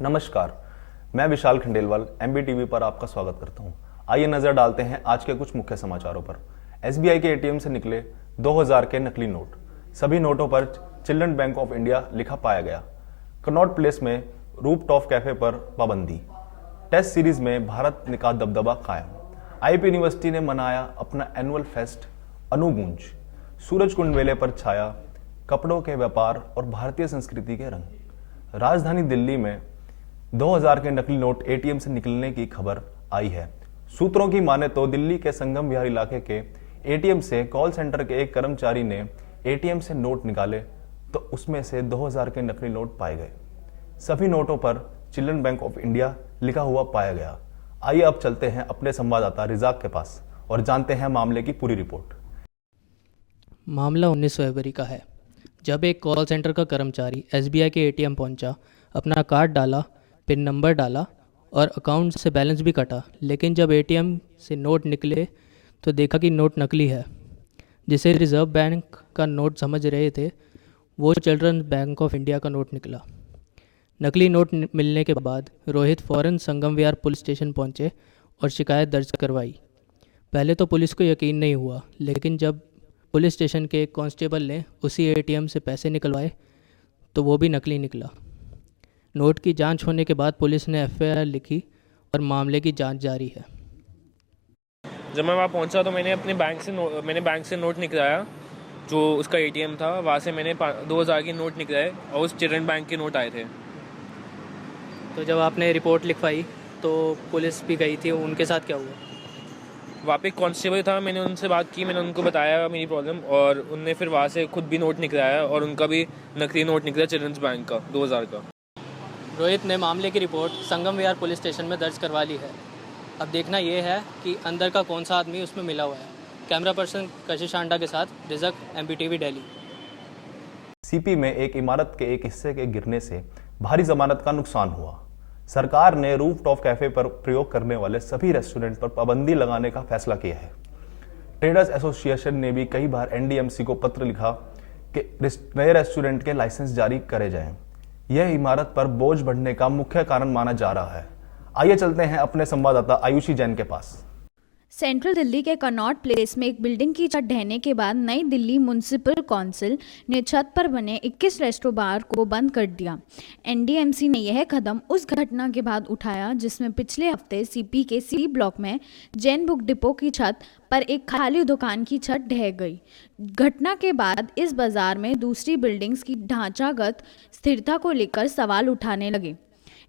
नमस्कार, मैं विशाल खंडेलवाल एमबीटीवी पर आपका स्वागत करता हूं। आइए नजर डालते हैं आज के कुछ मुख्य समाचारों पर। एसबीआई के एटीएम से निकले 2000 के नकली नोट। सभी नोटों पर चिल्ड्रन बैंक ऑफ इंडिया लिखा पाया गया। कनॉट प्लेस में रूफटॉप कैफे पर पाबंदी। टेस्ट सीरीज में भारत का दबदबा कायम। आईपी यूनिवर्सिटी ने मनाया अपना एनुअल फेस्ट अनुगूंज। सूरजकुंड मेले पर छाया कपड़ों के व्यापार और भारतीय संस्कृति के रंग। राजधानी दिल्ली में 2000 के नकली नोट एटीएम से निकलने की खबर आई है। सूत्रों की माने तो दिल्ली के संगम विहार इलाके के एटीएम से कॉल सेंटर के एक कर्मचारी ने एटीएम से नोट निकाले तो उसमें से 2000 के नकली नोट पाए गए। सभी नोटों पर चिल्ड्रन बैंक ऑफ इंडिया लिखा हुआ पाया गया। आइए अब चलते हैं अपने संवाददाता रिजाक के पास और जानते हैं मामले की पूरी रिपोर्ट। मामला 19 फरवरी का है, जब एक कॉल सेंटर का कर्मचारी एसबीआई के एटीएम पहुंचा, अपना कार्ड डाला, पिन नंबर डाला और अकाउंट से बैलेंस भी कटा। लेकिन जब एटीएम से नोट निकले तो देखा कि नोट नकली है। जिसे रिजर्व बैंक का नोट समझ रहे थे, वो चिल्ड्रन बैंक ऑफ इंडिया का नोट निकला। नकली नोट मिलने के बाद रोहित फौरन संगम विहार पुलिस स्टेशन पहुंचे और शिकायत दर्ज करवाई। पहले तो पुलिस को यकीन नहीं हुआ, लेकिन जब पुलिस स्टेशन के एक कांस्टेबल ने उसी एटीएम से पैसे निकलवाए तो वो भी नकली निकला। नोट की जांच होने के बाद पुलिस ने एफआईआर लिखी और मामले की जांच जारी है। जब मैं वहाँ पहुँचा तो मैंने बैंक से नोट निकलाया, जो उसका एटीएम था। वहाँ से मैंने 2000 के नोट निकलाए और उस चिल्ड्रन बैंक के नोट आए थे। तो जब आपने रिपोर्ट लिखवाई तो पुलिस भी गई थी, उनके साथ क्या हुआ? वहाँ पे एक कांस्टेबल था, मैंने उनसे बात की, मैंने उनको बताया मेरी प्रॉब्लम और उनने फिर वहाँ से खुद भी नोट निकलाया और उनका भी नकली नोट निकला चिल्ड्रंस बैंक का 2000 का। रोहित ने मामले की रिपोर्ट संगम विहार पुलिस स्टेशन में दर्ज करवा ली है। अब देखना यह है कि अंदर का कौन सा आदमी उसमें मिला हुआ है। कैमरा पर्सन कशिश आंडा के साथ रिजक, एमबीटीवी दिल्ली। सीपी में एक इमारत के एक हिस्से के गिरने से भारी जमानत का नुकसान हुआ। सरकार ने रूफटॉप कैफे पर प्रयोग करने वाले सभी रेस्टोरेंट पर पाबंदी लगाने का फैसला किया है। ट्रेडर्स एसोसिएशन ने भी कई बार एनडीएमसी को पत्र लिखा कि नए रेस्टोरेंट के लाइसेंस जारी करे जाएं। यह इमारत पर बोझ बढ़ने का मुख्य कारण माना जा रहा है। आइए चलते हैं अपने संवाददाता आयुषी जैन के पास। सेंट्रल दिल्ली के कनॉट प्लेस में एक बिल्डिंग की छत ढहने के बाद नई दिल्ली म्युनिसिपल काउंसिल ने छत पर बने 21 रेस्टो बार को बंद कर दिया। एनडीएमसी ने यह कदम उस घटना के बाद उठाया जिसमें पिछले हफ्ते सीपी के सी ब्लॉक में जैन बुक डिपो की छत पर एक खाली दुकान की छत ढह गई। घटना के बाद इस बाजार में दूसरी बिल्डिंग्स की ढांचागत स्थिरता को लेकर सवाल उठाने लगे।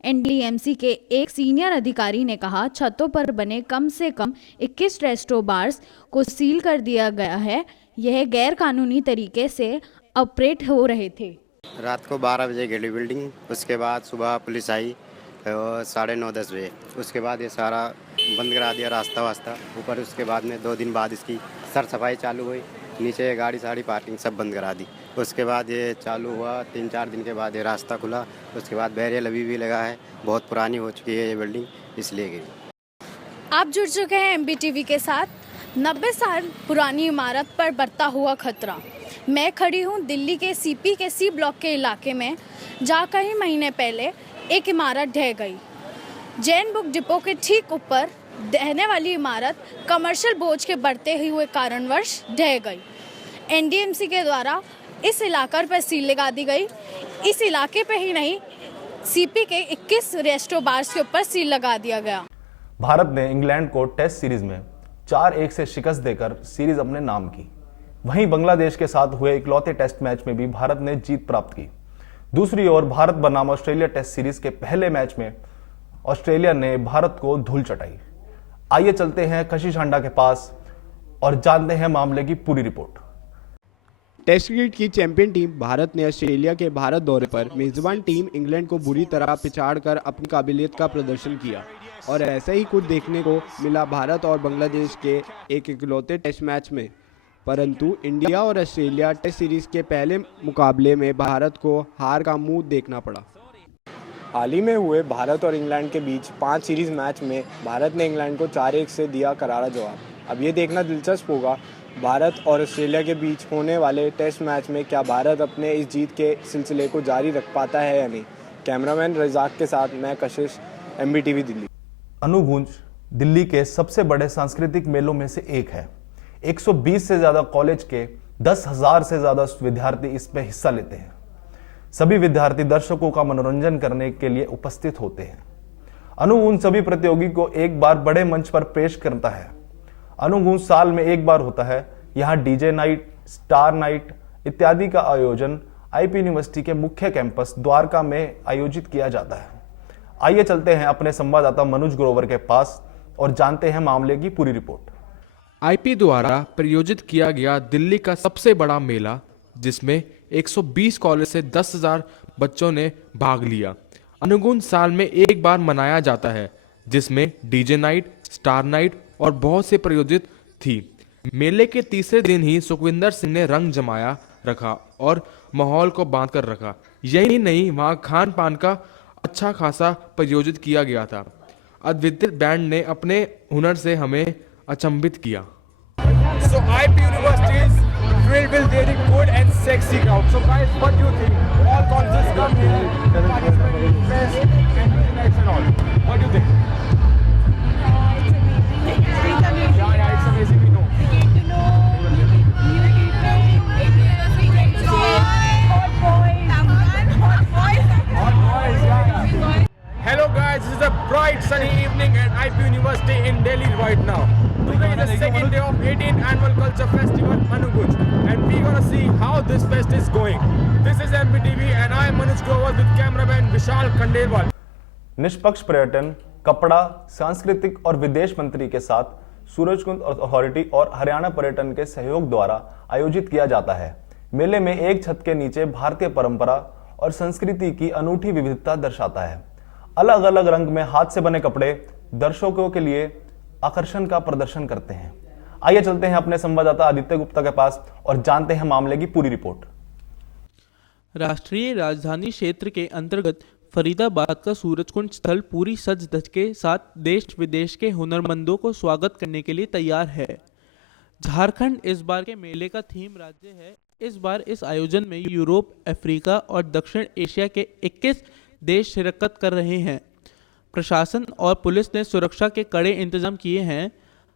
एनडीएमसी के एक सीनियर अधिकारी ने कहा, छतों पर बने कम से कम 21 रेस्टो बार्स को सील कर दिया गया है। यह गैर कानूनी तरीके से ऑपरेट हो रहे थे। रात को 12 बजे गिरी बिल्डिंग, उसके बाद सुबह पुलिस आई 9:30-10 बजे। उसके बाद ये सारा बंद करा दिया, रास्ता वास्ता ऊपर। उसके बाद में 2 दिन बाद इसकी सर सफाई चालू हुई, नीचे गाड़ी साड़ी पार्किंग सब बंद करा दी। उसके बाद ये चालू हुआ, 3-4 दिन के बाद ये रास्ता खुला। उसके बाद बैरियर अभी भी लगा है, बहुत पुरानी हो चुकी है ये बिल्डिंग, इसलिए गिरी। आप जुड़ चुके हैं एमबीटीवी के साथ। 90 साल पुरानी इमारत पर बढ़ता हुआ खतरा। मैं खड़ी हूँ दिल्ली के सीपी के सी ब्लॉक के इलाके में, जहाँ कई महीने पहले एक इमारत ढह गई। जैन बुक डिपो के ठीक ऊपर ढहने वाली इमारत कमर्शियल बोझ के बढ़ते हुए कारणवश ढह गई। एनडीएमसी के द्वारा इस इलाके पर सील लगा दी गई। इस इलाके पे ही नहीं, सीपी के 21 रेस्टो बार्स के ऊपर सील लगा दिया गया। भारत ने इंग्लैंड को टेस्ट सीरीज में 4-1 से शिकस्त देकर सीरीज अपने नाम की। वहीं बांग्लादेश के साथ हुए इकलौते टेस्ट मैच में भी भारत ने जीत प्राप्त की। दूसरी ओर भारत बनाम ऑस्ट्रेलिया टेस्ट सीरीज के पहले मैच में ऑस्ट्रेलिया ने भारत को धूल चटाई। आइए चलते हैं कशिश हांडा के पास और जानते हैं मामले की पूरी रिपोर्ट। टेस्ट क्रिकेट की चैंपियन टीम भारत ने ऑस्ट्रेलिया के भारत दौरे पर मेजबान टीम इंग्लैंड को बुरी तरह पिछाड़कर अपनी काबिलियत का प्रदर्शन किया और ऐसा ही कुछ देखने को मिला भारत और बांग्लादेश के एक इकलौते टेस्ट मैच में। परंतु इंडिया और ऑस्ट्रेलिया टेस्ट सीरीज के पहले मुकाबले में भारत को हार का मुंह देखना पड़ा। हाल ही में हुए भारत और इंग्लैंड के बीच 5 सीरीज मैच में भारत ने इंग्लैंड को 4-1 से दिया करारा जवाब। अब ये देखना दिलचस्प होगा भारत और ऑस्ट्रेलिया के बीच होने वाले टेस्ट मैच में क्या भारत अपने इस जीत के सिलसिले को जारी रख पाता है या नहीं। कैमरामैन रजाक के साथ मैं कशिश, MBTV दिल्ली। अनुगूंज दिल्ली के सबसे बड़े सांस्कृतिक मेलों में से एक है। 120 से ज्यादा कॉलेज के 10,000 से ज्यादा विद्यार्थी इसमें हिस्सा लेते हैं। सभी विद्यार्थी दर्शकों का मनोरंजन करने के लिए उपस्थित होते हैं। अनुगूंज सभी प्रतियोगी को एक बार बड़े मंच पर पेश करता है। अनुगूंज साल में एक बार होता है। यहाँ डीजे नाइट, स्टार नाइट इत्यादि का आयोजन IP यूनिवर्सिटी के मुख्य कैंपस द्वारका में आयोजित किया जाता है। आइए चलते हैं अपने संवाददाता मनोज ग्रोवर के पास और जानते हैं मामले की पूरी रिपोर्ट। IP द्वारा प्रायोजित किया गया दिल्ली का सबसे बड़ा मेला, जिसमें 120 कॉलेज से 10,000 बच्चों ने भाग लिया। अनुगूंज साल में एक बार मनाया जाता है, जिसमें डीजे नाइट, स्टार नाइट और बहुत से प्रायोजित थी। मेले के तीसरे दिन ही सुखविंदर सिंह ने रंग जमाया रखा और माहौल को बांध कर रखा। यही नहीं, वहां खान पान का अच्छा खासा प्रायोजित किया गया था। अद्वितीय बैंड ने अपने हुनर से हमें अचंभित किया। So IP University is filled with very good and sexy crowd. So guys, what do you think? All colleges come here, participate in fest and music nights and all. What do you think? Yeah, it's amazing. We know. Hello guys, this is a bright sunny evening at IP University in Delhi right now. Today is the second day of 18th Annual Culture Festival Anugunj, and we're gonna see how this fest is going. This is MBTV and I am Manoj Grover with cameraman Vishal Khandelwal. निष्पक्ष पर्यटन, कपड़ा, सांस्कृतिक और विदेश मंत्री के साथ Surajkund authority और हरियाणा पर्यटन के सहयोग द्वारा आयोजित किया जाता है। मेले में एक छत के नीचे भारतीय परंपरा और संस्कृति की अनूठी विविधता दर्शाता है। अलग अलग रंग में हाथ से बने कपड़े दर्शकों के लिए आकर्षण का प्रदर्शन करते हैं। आइए चलते हैं अपने संवाददाता आदित्य गुप्ता के पास और जानते हैं मामले की पूरी रिपोर्ट। राष्ट्रीय राजधानी क्षेत्र के अंतर्गत फरीदाबाद का सूरजकुंड स्थल पूरी सज धज के साथ देश विदेश के हुनरमंदों को स्वागत करने के लिए तैयार है। झारखंड इस बार के मेले का थीम राज्य है। इस बार इस आयोजन में यूरोप, अफ्रीका और दक्षिण एशिया के 21 देश शिरकत कर रहे हैं। प्रशासन और पुलिस ने सुरक्षा के कड़े इंतजाम किए हैं।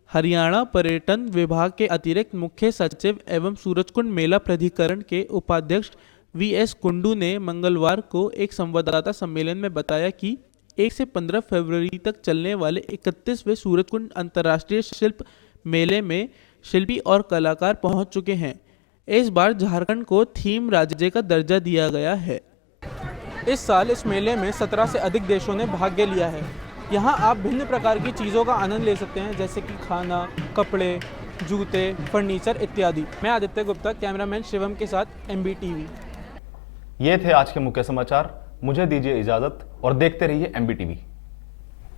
हरियाणा पर्यटन विभाग के अतिरिक्त मुख्य सचिव एवं सूरजकुंड मेला प्राधिकरण के उपाध्यक्ष VS कुंडू ने मंगलवार को एक संवाददाता सम्मेलन में बताया कि 1 से 15 फरवरी तक चलने वाले 31वें सूरजकुंड अंतर्राष्ट्रीय शिल्प मेले में शिल्पी और कलाकार पहुंच चुके हैं। इस बार झारखंड को थीम राज्य का दर्जा दिया गया है। इस साल इस मेले में 17 से अधिक देशों ने भाग लिया है। यहाँ आप भिन्न प्रकार की चीज़ों का आनंद ले सकते हैं, जैसे कि खाना, कपड़े, जूते, फर्नीचर इत्यादि। मैं आदित्य गुप्ता, कैमरामैन शिवम के साथ MBTV। ये थे आज के मुख्य समाचार। मुझे दीजिए इजाजत और देखते रहिए MBTV।